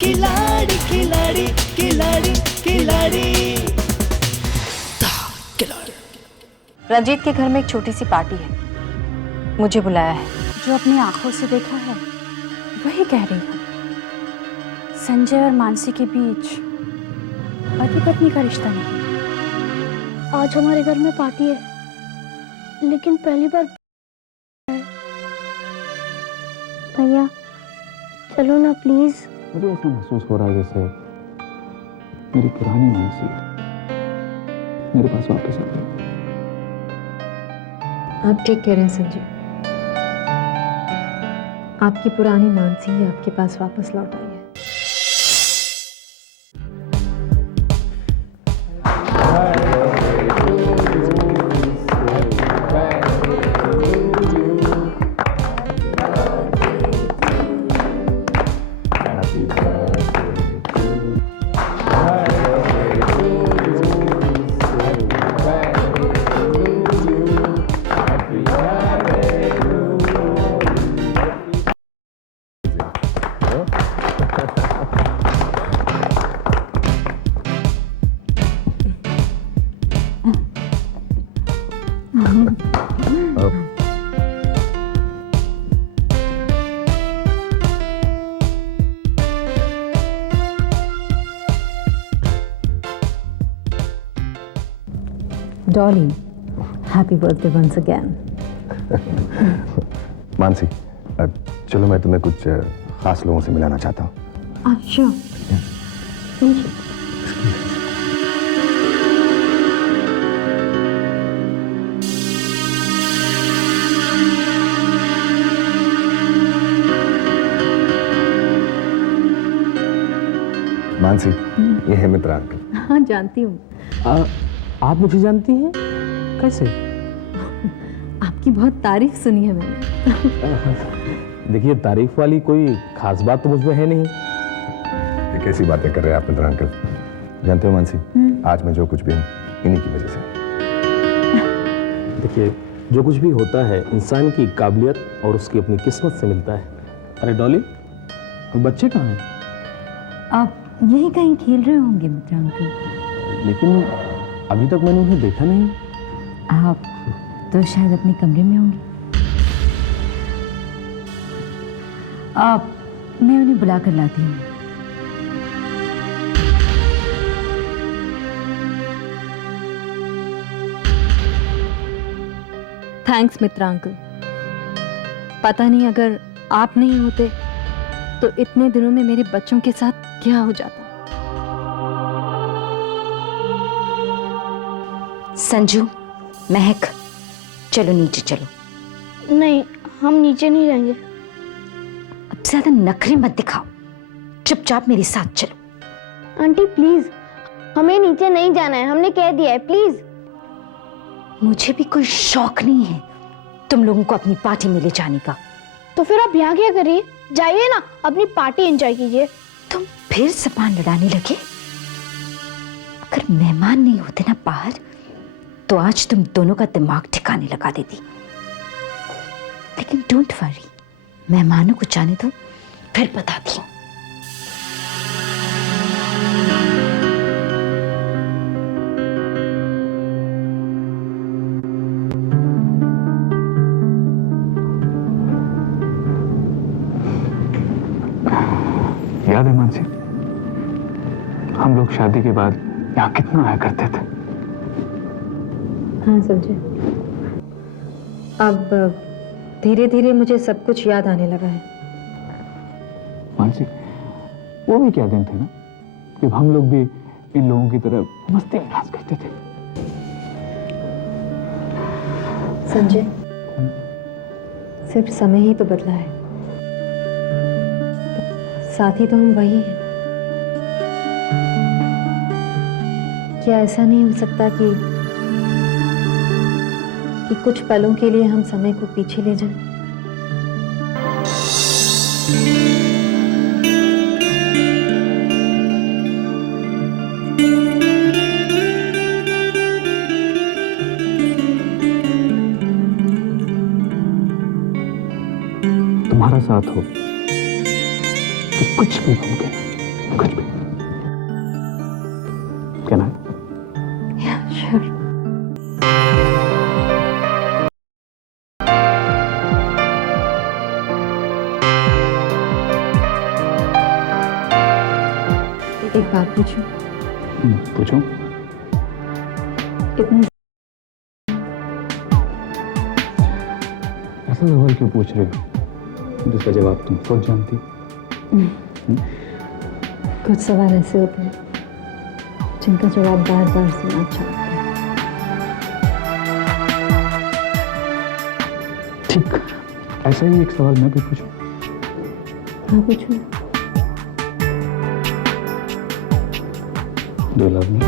खिलाड़ी खिलाड़ी खिलाड़ी खिलाड़ी खिलाड़ी। रंजीत के घर में एक छोटी सी पार्टी है, मुझे बुलाया है। जो अपनी आंखों से देखा है वही कह रही हूँ। संजय और मानसी के बीच पति पत्नी का रिश्ता नहीं। आज हमारे घर में पार्टी है, लेकिन पहली बार भैया चलो ना प्लीज। मुझे ऐसा महसूस हो रहा है जैसे मेरी पुरानी मानसी मेरे पास वापस आ गई। आप ठीक कह रहे हैं संजय, आपकी पुरानी मानसी ही आपके पास वापस लौट आई है। Dolly, happy birthday once again. Mansi, चलो मैं तुम्हें कुछ खास लोगों से मिलाना चाहता हूँ। Sure. मानसी, ये है मित्र अंकल। हाँ जानती हूँ। आप मुझे जानती हैं? कैसे? आपकी बहुत तारीफ सुनी है मैंने। देखिए, तारीफ वाली कोई खास बात तो मुझ में है नहीं। ये कैसी बातें कर रहे हैं आप मित्र अंकल? जानते हो मानसी, आज मैं जो कुछ भी हूँ इन्हीं की वजह से। देखिए, जो कुछ भी होता है इंसान की काबिलियत और उसकी अपनी किस्मत से मिलता है। अरे डॉली, और बच्चे कहाँ हैं? आप यही कहीं खेल रहे होंगे मित्र अंकल। लेकिन अभी तक मैंने उन्हें देखा नहीं। आप तो शायद अपने कमरे में होंगे। आप मैं उन्हें बुला कर लाती हूँ। थैंक्स मित्रा अंकल। पता नहीं अगर आप नहीं होते तो इतने दिनों में मेरे बच्चों के साथ क्या हो जाता। संजू, महक, चलो नीचे चलो। नहीं, हम नीचे नहीं रहेंगे। अब ज्यादा नखरे मत दिखाओ, चुपचाप मेरे साथ चलो। आंटी प्लीज, हमें नीचे नहीं जाना है, हमने कह दिया है, प्लीज। मुझे भी कोई शौक नहीं है तुम लोगों को अपनी पार्टी में ले जाने का। तो फिर आप यहाँ क्या करिए, जाइए ना, अपनी पार्टी एंजॉय कीजिए। तुम फिर जबान लड़ाने लगे। अगर मेहमान नहीं होते ना बाहर, तो आज तुम दोनों का दिमाग ठिकाने लगा देती। लेकिन डोंट वरी, मेहमानों को जाने दो, फिर बताती हूँ। याद है मानसी, हम लोग शादी के बाद यहाँ कितना आया करते थे। हाँ संजय, अब धीरे धीरे मुझे सब कुछ याद आने लगा है। मानसी, वो भी क्या दिन थे ना, जब हम लोग भी इन लोगों की तरह मस्ती उल्लास करते थे। संजय, सिर्फ समय ही तो बदला है, साथ ही तो हम वही हैं। क्या ऐसा नहीं हो सकता कि कुछ पलों के लिए हम समय को पीछे ले जाएं? तुम्हारा साथ हो तो कुछ भी मुमकिन है। कुछ भी। Can I? श्योर। एक बात पूछूं? पूछो। इतनी ऐसा सवाल क्यों पूछ रहे हो जिसका जवाब तुम खुद जानती? कुछ सवाल ऐसे होते हैं जिनका जवाब बार बार सुनना अच्छा लगता है। ठीक, ऐसा ही एक सवाल मैं भी पूछूं? हाँ पूछो। Do you love me?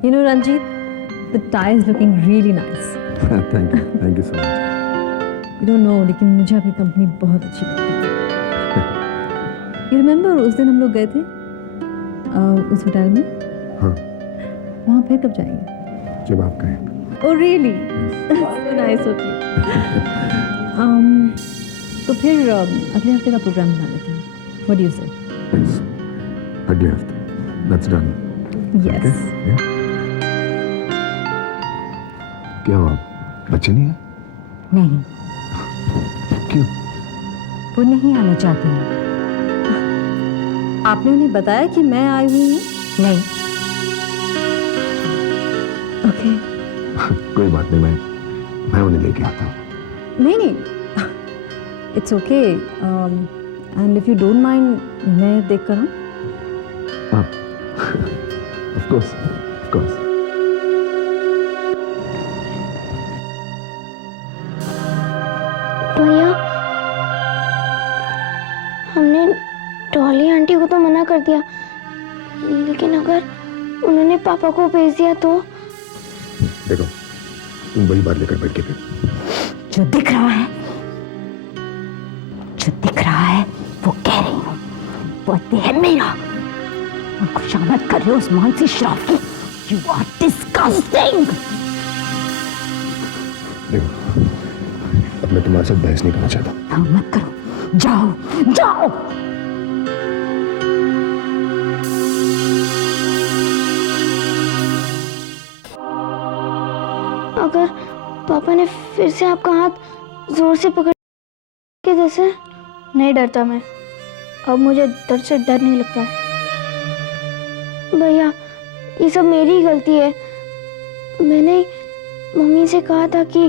You know, Ranjit, the tie is looking really nice. Thank you so much. You don't know, लेकिन मुझे आपकी कंपनी बहुत अच्छी लगती है। You remember उस दिन हम लोग गए थे उस होटल में? हाँ, वहाँ फिर कब जाएंगे? जब आप कहें। Oh really? So nice of you. तो फिर अगले हफ्ते का प्रोग्राम बना लेते हैं। What do you say? Yes, अगले हफ्ते। That's done. Yes. Okay? Yeah. क्या हुआ? बच्चे नहीं है? नहीं, क्यों? वो नहीं आना चाहती हैं। आपने उन्हें बताया कि मैं आई हुई हूँ? नहीं, ओके। कोई बात नहीं, मैं उन्हें लेके आता हूँ। नहीं, it's okay. And if you don't mind, मैं देख कर हूँ। Of course, of course. भैया, हमने डॉली आंटी को तो मना कर दिया, लेकिन अगर उन्होंने पापा को भेज दिया तो? देखो, तुम वही बात लेकर बैठ के फिर। जो दिख रहा है जो दिख रहा है वो कह रही हूँ, पति है मेरा। और खुशामद कर रहे हो उस मानसी श्राप की। You are disgusting. देखो, अब मैं तुम्हारे साथ बहस नहीं करना चाहता। हाँ, मत करो, जाओ जाओ। अगर पापा ने फिर से आपका हाथ जोर से पकड़ के जैसे। नहीं डरता मैं, अब मुझे दर्द से डर नहीं लगता है। भैया, ये सब मेरी ही गलती है। मैंने मम्मी से कहा था कि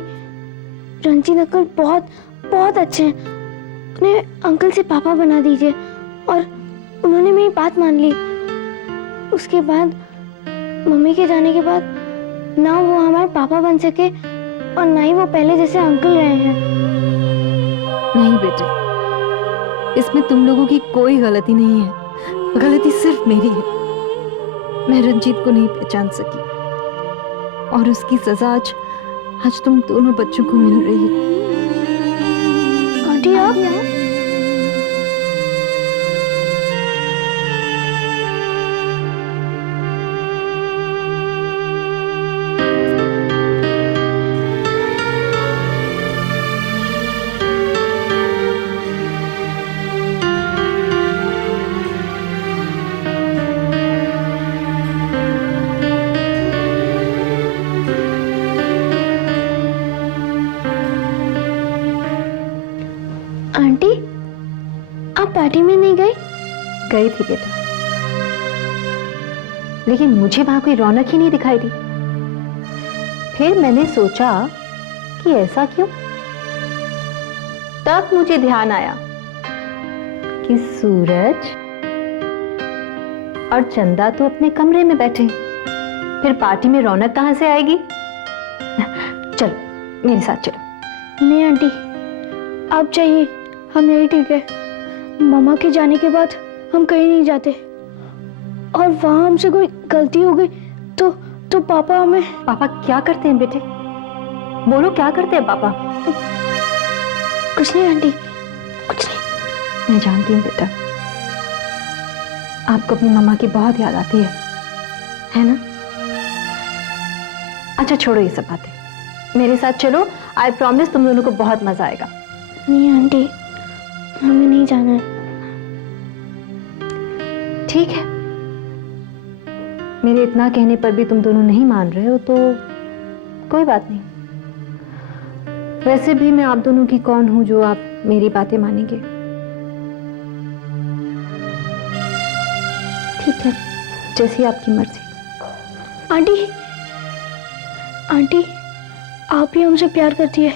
रंजीत अंकल बहुत बहुत अच्छे हैं, उन्हें अंकल से पापा बना दीजिए, और उन्होंने मेरी बात मान ली। उसके बाद मम्मी के जाने के बाद ना वो हमारे पापा बन सके और ना ही वो पहले जैसे अंकल रहे हैं। नहीं बेटे, इसमें तुम लोगों की कोई गलती नहीं है, गलती सिर्फ मेरी है। मैं रंजीत को नहीं पहचान सकी और उसकी सजा आज तुम दोनों बच्चों को मिल रही है। आंटी, आप आंटी, आप पार्टी में नहीं गई? गई थी बेटा, लेकिन मुझे वहां कोई रौनक ही नहीं दिखाई दी। फिर मैंने सोचा कि ऐसा क्यों। तब मुझे ध्यान आया कि सूरज और चंदा तो अपने कमरे में बैठे, फिर पार्टी में रौनक कहां से आएगी। चलो मेरे साथ चलो। नहीं आंटी, आप चाहिए, हम यही ठीक है। मामा के जाने के बाद हम कहीं नहीं जाते, और वहां हमसे कोई गलती हो गई तो पापा हमें। पापा क्या करते हैं बेटे, बोलो क्या करते हैं पापा। कुछ नहीं आंटी, कुछ नहीं। मैं जानती हूँ बेटा, आपको अपनी मम्मा की बहुत याद आती है ना। अच्छा छोड़ो ये सब बातें, मेरे साथ चलो। आई प्रॉमिस तुम दोनों को बहुत मजा आएगा। नहीं आंटी, हमें नहीं जाना है। ठीक है, मेरे इतना कहने पर भी तुम दोनों नहीं मान रहे हो तो कोई बात नहीं। वैसे भी मैं आप दोनों की कौन हूं जो आप मेरी बातें मानेंगे। ठीक है, जैसी आपकी मर्जी। आंटी, आंटी, आप ही हमसे प्यार करती है,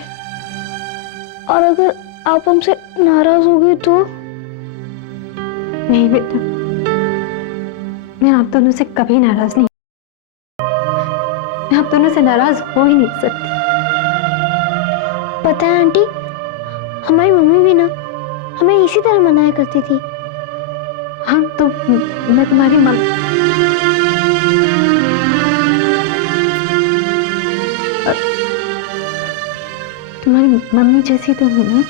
और अगर आप हमसे नाराज हो गए तो? नहीं बेटा, मैं आप दोनों से कभी नाराज नहीं, मैं आप दोनों से नाराज हो ही नहीं सकती। पता है आंटी, हमारी मम्मी भी ना हमें इसी तरह मनाया करती थी। हाँ तो मैं तुम्हारी तुम्हारी मम्मी जैसी तो हूँ ना।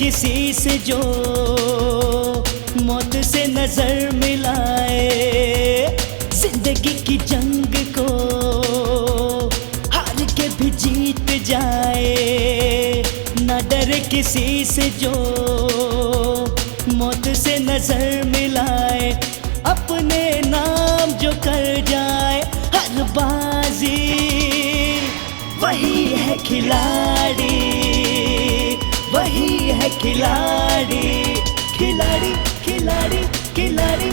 किसी से जो मौत से नजर मिलाए, जिंदगी की जंग को हार के भी जीत जाए। ना डरे किसी से जो मौत से नजर मिलाए, अपने नाम जो कर जाए हर बाजी, वही है खिलाड़ी, वही है खिलाड़ी, खिलाड़ी खिलाड़ी खिलाड़ी।